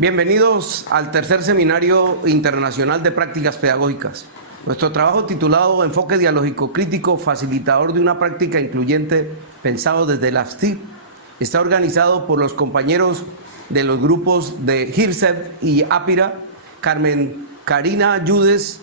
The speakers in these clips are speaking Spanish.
Bienvenidos al tercer seminario internacional de prácticas pedagógicas. Nuestro trabajo titulado Enfoque dialógico crítico, facilitador de una práctica incluyente pensado desde las TIC, está organizado por los compañeros de los grupos de HIRSEP y APIRA, Carmen Karina Yudes,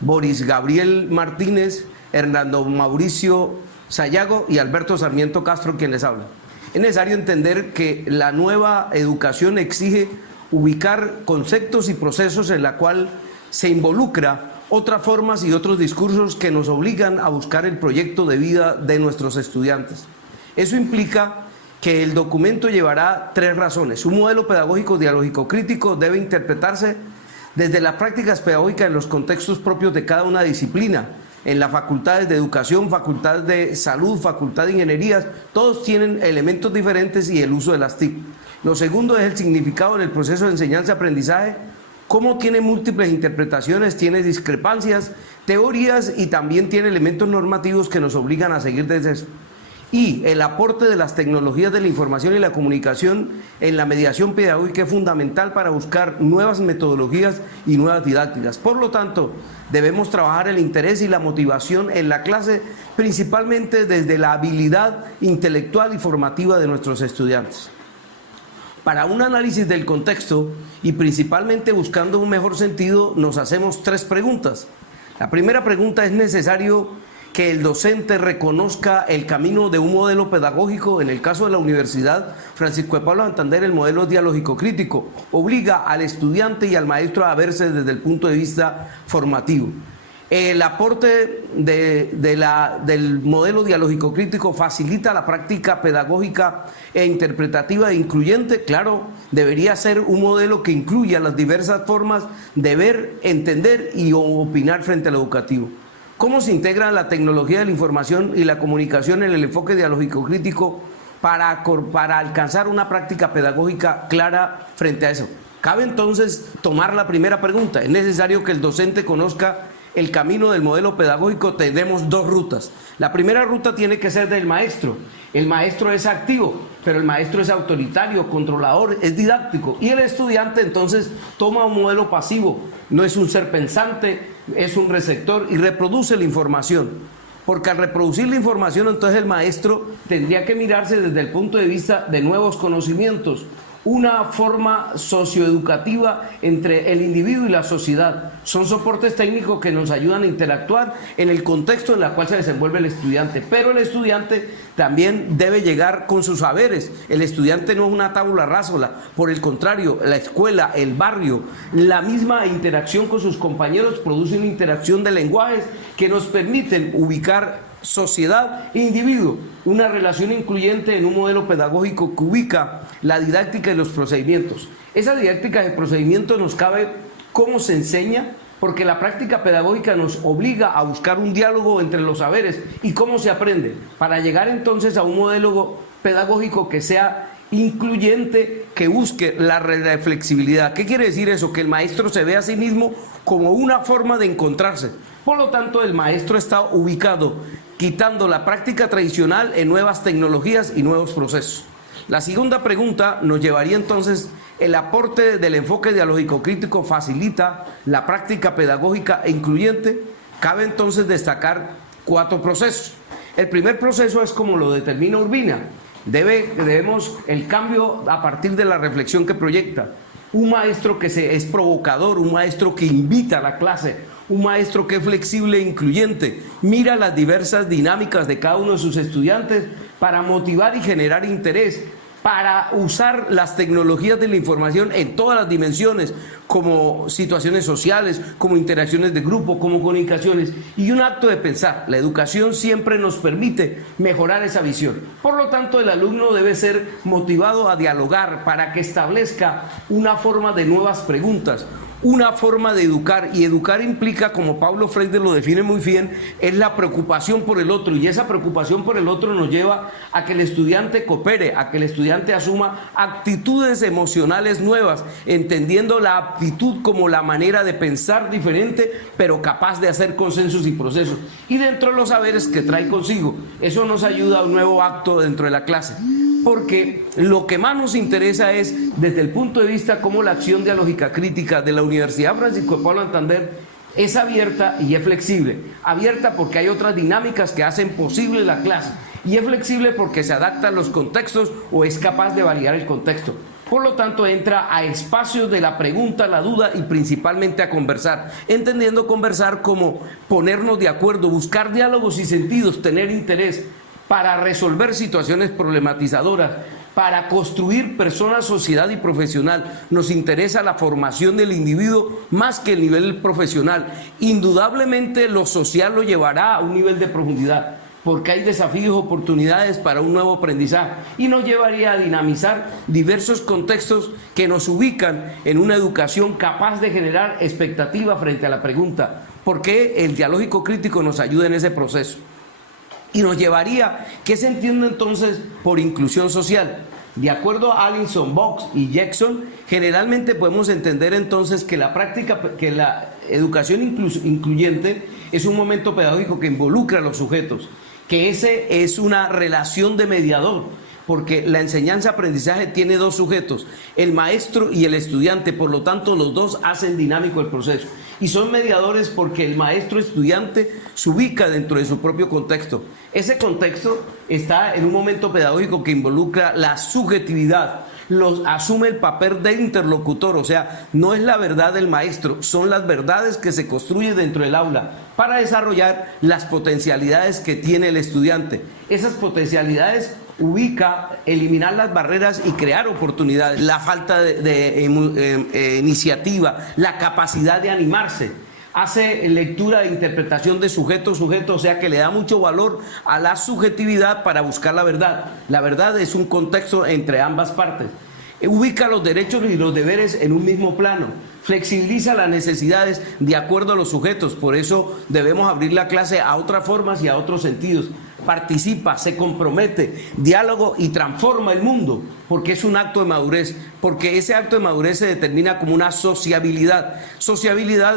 Boris Gabriel Martínez, Hernando Mauricio Sayago y Alberto Sarmiento Castro, quien les habla. Es necesario entender que la nueva educación exige ubicar conceptos y procesos en la cual se involucra otras formas y otros discursos que nos obligan a buscar el proyecto de vida de nuestros estudiantes. Eso implica que el documento llevará tres razones. Un modelo pedagógico dialógico crítico debe interpretarse desde las prácticas pedagógicas en los contextos propios de cada una disciplina. En las facultades de educación, facultades de salud, facultad de ingenierías, todos tienen elementos diferentes y el uso de las TIC. Lo segundo es el significado en el proceso de enseñanza-aprendizaje, cómo tiene múltiples interpretaciones, tiene discrepancias, teorías y también tiene elementos normativos que nos obligan a seguir desde eso. Y el aporte de las tecnologías de la información y la comunicación en la mediación pedagógica es fundamental para buscar nuevas metodologías y nuevas didácticas. Por lo tanto, debemos trabajar el interés y la motivación en la clase, principalmente desde la habilidad intelectual y formativa de nuestros estudiantes. Para un análisis del contexto y principalmente buscando un mejor sentido, nos hacemos tres preguntas. La primera pregunta: ¿es necesario que el docente reconozca el camino de un modelo pedagógico? En el caso de la Universidad Francisco de Paula Santander, el modelo dialógico crítico obliga al estudiante y al maestro a verse desde el punto de vista formativo. El aporte del modelo dialógico crítico facilita la práctica pedagógica e interpretativa e incluyente. Claro, debería ser un modelo que incluya las diversas formas de ver, entender y opinar frente al educativo. ¿Cómo se integra la tecnología de la información y la comunicación en el enfoque dialógico crítico para alcanzar una práctica pedagógica clara frente a eso? Cabe entonces tomar la primera pregunta. ¿Es necesario que el docente conozca el camino del modelo pedagógico? Tenemos dos rutas. La primera ruta tiene que ser del maestro. El maestro es activo, pero el maestro es autoritario, controlador, es didáctico. Y el estudiante entonces toma un modelo pasivo. No es un ser pensante, es un receptor y reproduce la información. Porque al reproducir la información, entonces el maestro tendría que mirarse desde el punto de vista de nuevos conocimientos, una forma socioeducativa entre el individuo y la sociedad. Son soportes técnicos que nos ayudan a interactuar en el contexto en el cual se desenvuelve el estudiante, pero el estudiante también debe llegar con sus saberes. El estudiante no es una tabula rasa, por el contrario, la escuela, el barrio, la misma interacción con sus compañeros produce una interacción de lenguajes que nos permiten ubicar sociedad e individuo, una relación incluyente en un modelo pedagógico que ubica la didáctica y los procedimientos. Esa didáctica y procedimientos nos cabe cómo se enseña, porque la práctica pedagógica nos obliga a buscar un diálogo entre los saberes y cómo se aprende, para llegar entonces a un modelo pedagógico que sea incluyente, que busque la flexibilidad. ¿Qué quiere decir eso? Que el maestro se ve a sí mismo como una forma de encontrarse. Por lo tanto, el maestro está ubicado, quitando la práctica tradicional en nuevas tecnologías y nuevos procesos. La segunda pregunta nos llevaría entonces: ¿el aporte del enfoque dialógico crítico facilita la práctica pedagógica e incluyente? Cabe entonces destacar cuatro procesos. El primer proceso es como lo determina Urbina. Debemos el cambio a partir de la reflexión que proyecta. Un maestro que es provocador, un maestro que invita a la clase, un maestro que es flexible e incluyente, mira las diversas dinámicas de cada uno de sus estudiantes para motivar y generar interés, para usar las tecnologías de la información en todas las dimensiones, como situaciones sociales, como interacciones de grupo, como comunicaciones, y un acto de pensar. La educación siempre nos permite mejorar esa visión. Por lo tanto, el alumno debe ser motivado a dialogar para que establezca una forma de nuevas preguntas, una forma de educar, y educar implica, como Paulo Freire lo define muy bien, es la preocupación por el otro, y esa preocupación por el otro nos lleva a que el estudiante coopere, a que el estudiante asuma actitudes emocionales nuevas, entendiendo la aptitud como la manera de pensar diferente, pero capaz de hacer consensos y procesos, y dentro de los saberes que trae consigo. Eso nos ayuda a un nuevo acto dentro de la clase. porque lo que más nos interesa es, desde el punto de vista cómo la acción dialógica crítica de la Universidad Francisco de Paula Santander es abierta y es flexible. Abierta porque hay otras dinámicas que hacen posible la clase, y es flexible porque se adapta a los contextos o es capaz de variar el contexto. Por lo tanto, entra a espacios de la pregunta, la duda y principalmente a conversar, entendiendo conversar como ponernos de acuerdo, buscar diálogos y sentidos, tener interés para resolver situaciones problematizadoras, para construir personas, sociedad y profesional. Nos interesa la formación del individuo más que el nivel profesional. Indudablemente lo social lo llevará a un nivel de profundidad, porque hay desafíos, oportunidades para un nuevo aprendizaje, y nos llevaría a dinamizar diversos contextos que nos ubican en una educación capaz de generar expectativa frente a la pregunta, ¿por qué el dialógico crítico nos ayuda en ese proceso? Y nos llevaría, ¿qué se entiende entonces por inclusión social? De acuerdo a Allison, Box y Jackson, generalmente podemos entender entonces que la educación incluyente es un momento pedagógico que involucra a los sujetos, que ese es una relación de mediador, porque la enseñanza-aprendizaje tiene dos sujetos, el maestro y el estudiante, por lo tanto los dos hacen dinámico el proceso. Y son mediadores porque el maestro-estudiante se ubica dentro de su propio contexto. Ese contexto está en un momento pedagógico que involucra la subjetividad, asume el papel de interlocutor, o sea, no es la verdad del maestro, son las verdades que se construyen dentro del aula para desarrollar las potencialidades que tiene el estudiante. Esas potencialidades ubica eliminar las barreras y crear oportunidades, la falta de iniciativa, la capacidad de animarse. Hace lectura e interpretación de sujeto-sujeto, o sea que le da mucho valor a la subjetividad para buscar la verdad. La verdad es un contexto entre ambas partes. Ubica los derechos y los deberes en un mismo plano. Flexibiliza las necesidades de acuerdo a los sujetos. Por eso debemos abrir la clase a otras formas y a otros sentidos. Participa, se compromete, diálogo y transforma el mundo, porque es un acto de madurez, porque ese acto de madurez se determina como una sociabilidad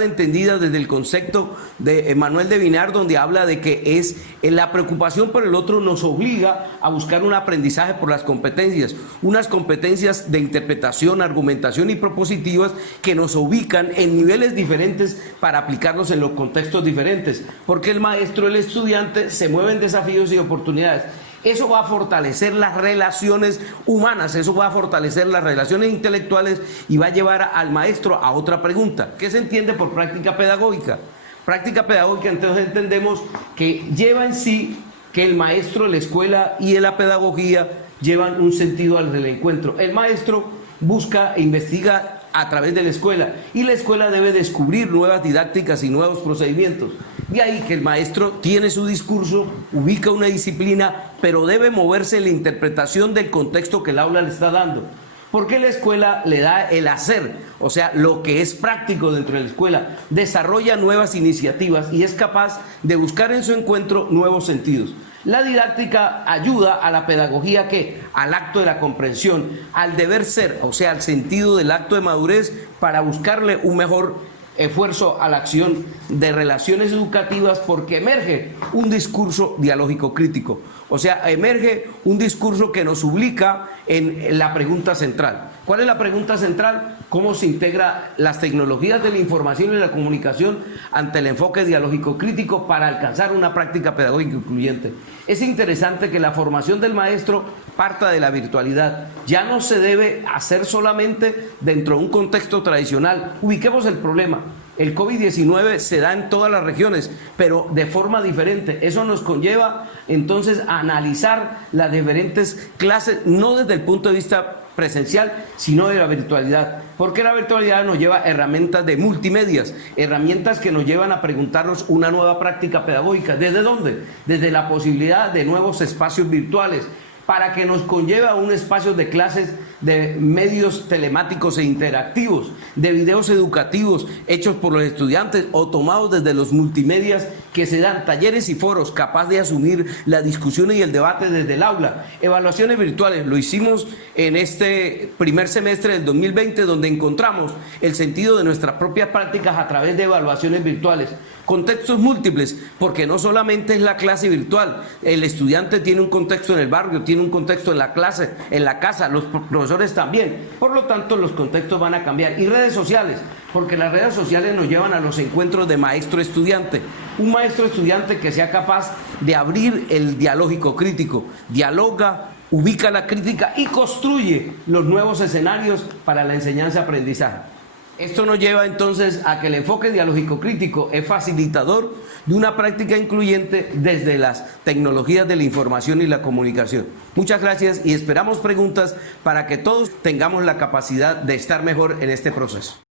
entendida desde el concepto de Manuel de Vinar, donde habla de que es la preocupación por el otro nos obliga a buscar un aprendizaje por las competencias, unas competencias de interpretación, argumentación y propositivas que nos ubican en niveles diferentes para aplicarlos en los contextos diferentes, porque el maestro y el estudiante se mueven desafíos y oportunidades. Eso va a fortalecer las relaciones humanas, eso va a fortalecer las relaciones intelectuales y va a llevar al maestro a otra pregunta. ¿Qué se entiende por práctica pedagógica? Práctica pedagógica, entonces entendemos que lleva en sí que el maestro, la escuela y la pedagogía llevan un sentido al del encuentro. El maestro busca e investiga a través de la escuela y la escuela debe descubrir nuevas didácticas y nuevos procedimientos. De ahí que el maestro tiene su discurso, ubica una disciplina, pero debe moverse en la interpretación del contexto que el aula le está dando. Porque la escuela le da el hacer, o sea, lo que es práctico dentro de la escuela, desarrolla nuevas iniciativas y es capaz de buscar en su encuentro nuevos sentidos. La didáctica ayuda a la pedagogía ¿qué? Al acto de la comprensión, al deber ser, o sea, al sentido del acto de madurez para buscarle un mejor esfuerzo a la acción de relaciones educativas, porque emerge un discurso dialógico crítico, o sea, emerge un discurso que nos ubica en la pregunta central. ¿Cuál es la pregunta central? ¿Cómo se integra las tecnologías de la información y la comunicación ante el enfoque dialógico crítico para alcanzar una práctica pedagógica incluyente? Es interesante que la formación del maestro parta de la virtualidad. Ya no se debe hacer solamente dentro de un contexto tradicional. Ubiquemos el problema. El COVID-19 se da en todas las regiones, pero de forma diferente. Eso nos conlleva entonces a analizar las diferentes clases, no desde el punto de vista presencial, sino de la virtualidad. Porque la virtualidad nos lleva herramientas de multimedias, herramientas que nos llevan a preguntarnos una nueva práctica pedagógica. ¿Desde dónde? Desde la posibilidad de nuevos espacios virtuales, para que nos conlleve a un espacio de clases de medios telemáticos e interactivos, de videos educativos hechos por los estudiantes o tomados desde los multimedias que se dan, talleres y foros capaz de asumir la discusión y el debate desde el aula, evaluaciones virtuales. Lo hicimos en este primer semestre del 2020, donde encontramos el sentido de nuestras propias prácticas a través de evaluaciones virtuales. Contextos múltiples, porque no solamente es la clase virtual, el estudiante tiene un contexto en el barrio, tiene un contexto en la clase, en la casa, los profesores también. Por lo tanto, los contextos van a cambiar. Y redes sociales, porque las redes sociales nos llevan a los encuentros de maestro-estudiante. Un maestro-estudiante que sea capaz de abrir el dialógico crítico, dialoga, ubica la crítica y construye los nuevos escenarios para la enseñanza-aprendizaje. Esto nos lleva entonces a que el enfoque dialógico crítico es facilitador de una práctica incluyente desde las tecnologías de la información y la comunicación. Muchas gracias y esperamos preguntas para que todos tengamos la capacidad de estar mejor en este proceso.